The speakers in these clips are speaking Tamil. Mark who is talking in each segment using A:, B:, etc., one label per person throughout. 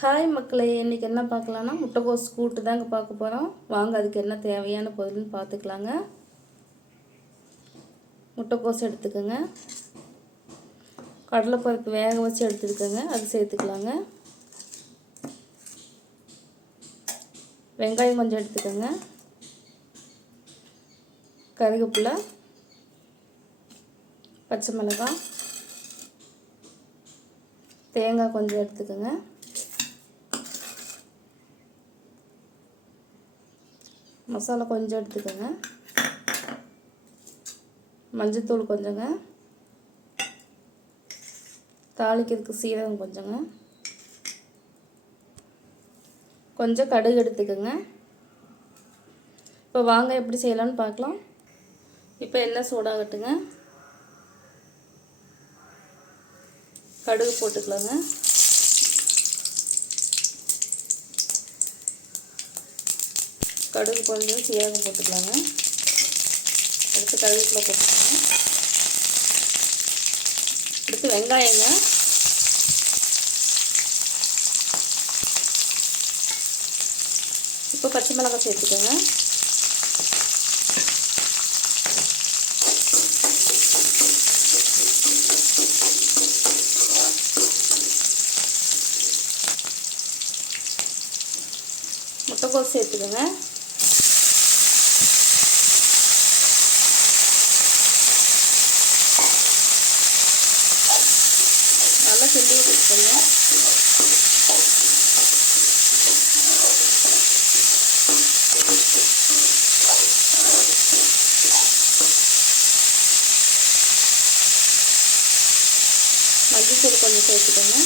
A: ஹாய் மக்களே இன்றைக்கி என்ன பார்க்கலான்னா முட்டைக்கோஸ் கூட்டு தாங்க பார்க்க போகிறோம் வாங்க அதுக்கு என்ன தேவையான பொருள்னு பார்த்துக்கலாங்க. முட்டைக்கோஸ் எடுத்துக்கோங்க. கடலைப்பருப்பு வேக வச்சு எடுத்துருக்கோங்க அது சேர்த்துக்கலாங்க. வெங்காயம் கொஞ்சம் எடுத்துக்கோங்க. கருவேப்பிலை பச்சை மிளகாய் தேங்காய் கொஞ்சம் எடுத்துக்கோங்க. மசாலா கொஞ்சம் எடுத்துக்கோங்க. மஞ்சத்தூள் கொஞ்சங்க. தாளிக்கிறதுக்கு சீரகம் கொஞ்சங்க. கொஞ்சம் கடுகு எடுத்துக்கோங்க. இப்போ வாங்க எப்படி செய்யலாம்னு பார்க்கலாம். இப்போ எண்ணெய் சூடாகட்டுங்க கடுகு போட்டுக்கலாங்க. கடுகு கொஞ்சம் சீரகம் போட்டுக்கலாங்க. அடுத்து கருவேப்பிலை போட்டுக்கலாங்க. அடுத்து வெங்காயங்க. இப்போ பச்சை மிளகாய் சேர்த்துக்கோங்க. முட்டைக்கோஸ் சேர்த்துக்கோங்க. நல்லா கிண்டி விட்டுக்கோங்க மஞ்சள் கொஞ்சம் சேர்த்துக்கோங்க.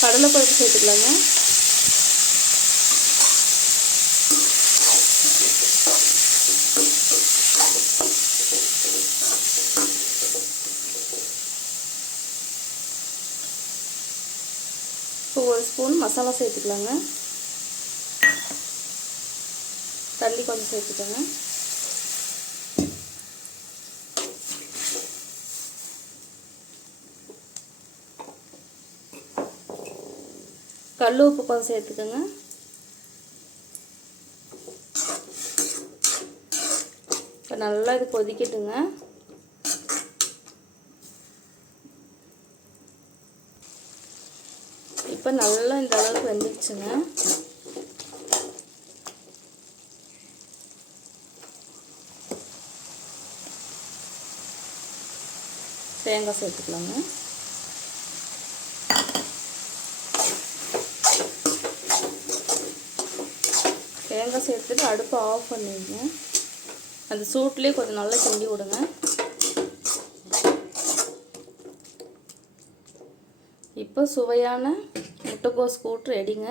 A: கடலைப்பருப்பு சேர்த்துக்கலாங்க. இப்போ ஒரு ஸ்பூன் மசாலா சேர்த்துக்கலாங்க. தள்ளி கொஞ்சம் சேர்த்துக்கோங்க. கல் உப்பு கொஞ்சம் சேர்த்துக்கோங்க. இப்போ நல்லா இது கொதிக்கட்டுங்க. இப்போ நல்லா இந்த அளவுக்கு வெந்துருச்சுங்க. தேங்காய் சேர்த்துக்கலாங்க. தேங்காய் சேர்த்துட்டு அடுப்பை ஆஃப் பண்ணிடுங்க. அந்த சூட்லேயே கொஞ்சம் நல்லா கிண்டி விடுங்க. இப்போ சுவையான முட்டைக்கோஸ் கூட்டு ரெடிங்க.